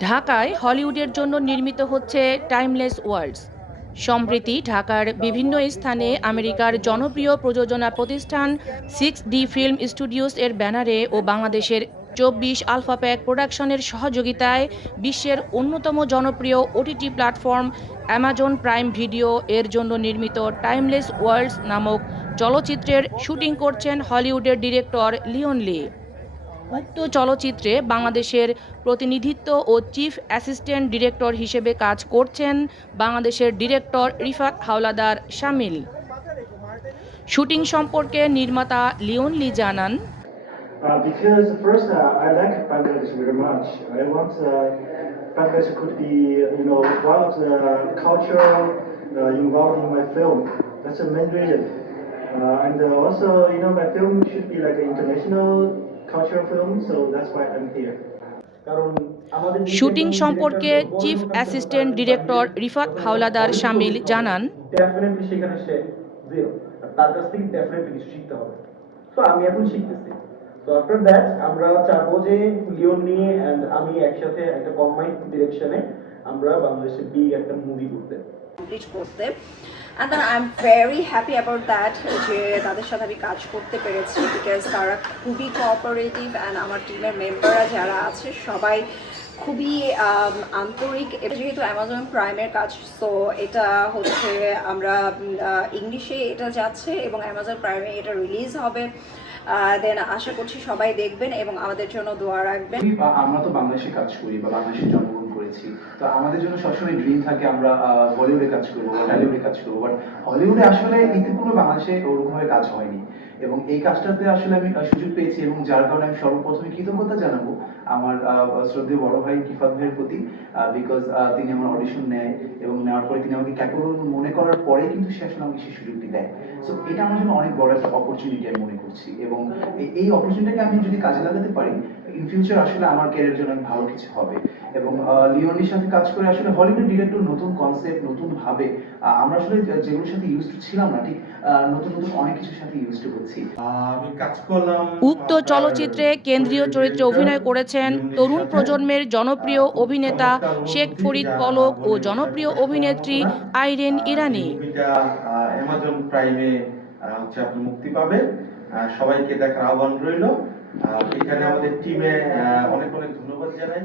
ঢাকায় হলিউডের জন্য নির্মিত হচ্ছে টাইমলেস ওয়ার্ল্ডস। সম্প্রতি ঢাকার বিভিন্ন স্থানে আমেরিকার জনপ্রিয় প্রযোজনা প্রতিষ্ঠান সিক্স ডি ফিল্ম স্টুডিওস এর ব্যানারে ও বাংলাদেশের চব্বিশ আলফাপ্যাক প্রোডাকশনের সহযোগিতায় বিশ্বের অন্যতম জনপ্রিয় OTT platform Amazon Prime Video এর জন্য নির্মিত টাইমলেস ওয়ার্ল্ডস নামক চলচ্চিত্রের শুটিং করছেন হলিউডের ডিরেক্টর লিওন লি। উক্ত চলচ্চিত্রে বাংলাদেশের প্রতিনিধিত্ব ও চিফ অ্যাসিস্ট্যান্ট ডিরেক্টর হিসেবে কাজ করছেন বাংলাদেশের ডিরেক্টর রিফাত হাওলাদার শামিল। শুটিং সম্পর্কে নির্মাতা লিওন লি জানান cultural film, so that's why I'm here. Shooting সম্পর্কে chief assistant director Rifat Hawladar Shamil জানান সেখানে সে জিরো তার কাছ থেকে ডেফিনেটলি কিছু শিখতে হবে। তো আমি এখন শিখতেছি। তো আফটার দ্যাট আমরা চাবো যে লিওন নিয়ে অ্যান্ড আমি একসাথে একটা কম্বাইন্ড ডিরেকশনে আমরা বাংলাদেশে বিগ একটা মুভি করতে। কমপ্লিট করতে। And then I am very happy about that যে তাদের সাথে আমি কাজ করতে পেরেছি বিকজ তারা খুবই কোঅপারেটিভ অ্যান্ড আমার টিমের মেম্বাররা যারা আছে সবাই খুবই um, আন্তরিক। এটা যেহেতু অ্যামাজন প্রাইমের কাজ সো এটা হচ্ছে আমরা ইংলিশে এটা যাচ্ছে এবং অ্যামাজন প্রাইমে এটা রিলিজ হবে। দেন আশা করছি সবাই দেখবেন এবং আমাদের জন্য দোয়া রাখবেন। আমরা তো বাংলাদেশে কাজ করি বা বাংলাদেশে জন্মগ্রহণ করেছি তো আমাদের জন্য সবসময় ড্রিম থাকে আমরা বলিউডে কাজ করব বা টলিউডে কাজ করব। বাট হলিউডে আসলে ইতিপূর্বে বাংলাদেশে ওরকমভাবে কাজ হয়নি। এবং এই কাজটাতে আসলে আমি সুযোগ পেয়েছি এবং যার কারণে আমি সর্বপ্রথমে কৃতজ্ঞতা জানাব আমার শ্রদ্ধেয় বড় ভাই কিফাত ভাইয়ের প্রতি বিকজ তিনি আমার অডিশন নেয় এবং নেওয়ার পরে তিনি আমাকে ক্যাপেবল মনে করার পরে কিন্তু সে আসলে আমাকে সেই সুযোগটি দেয়। সো এটা আমার জন্য অনেক বড় একটা অপরচুনিটি আমি মনে করছি। এবং এই- এই অপরচুনিটিকে আমি যদি কাজে লাগাতে পারি ইন ফিউচার আসলে আমার ক্যারিয়ার জন্য ভালো কিছু হবে। এবং লিওনির সাথে কাজ করে আসলে হলিউড ডিরেক্টর নতুন কনসেপ্ট নতুন ভাবে আমরা আসলে যেগুলোর সাথে ইউজ ছিলাম না ঠিক নতুন নতুন অনেক কিছুর সাথে ইউজ হচ্ছি আমি কাজ করলাম উক্ত চলচ্চিত্রে কেন্দ্রীয় চরিত্রে অভিনয় করেছেন তরুণ প্রজন্মের জনপ্রিয় অভিনেতা শেখ ফরিদ পলক ও জনপ্রিয় অভিনেত্রী আইরেন ইরানি। অ্যামাজন প্রাইমে হচ্ছে আপনি মুক্তি পাবে সবাইকে দেখার আহ্বান রইল। এখানে আমাদের টিমে অনেক অনেক ধন্যবাদ জানাই।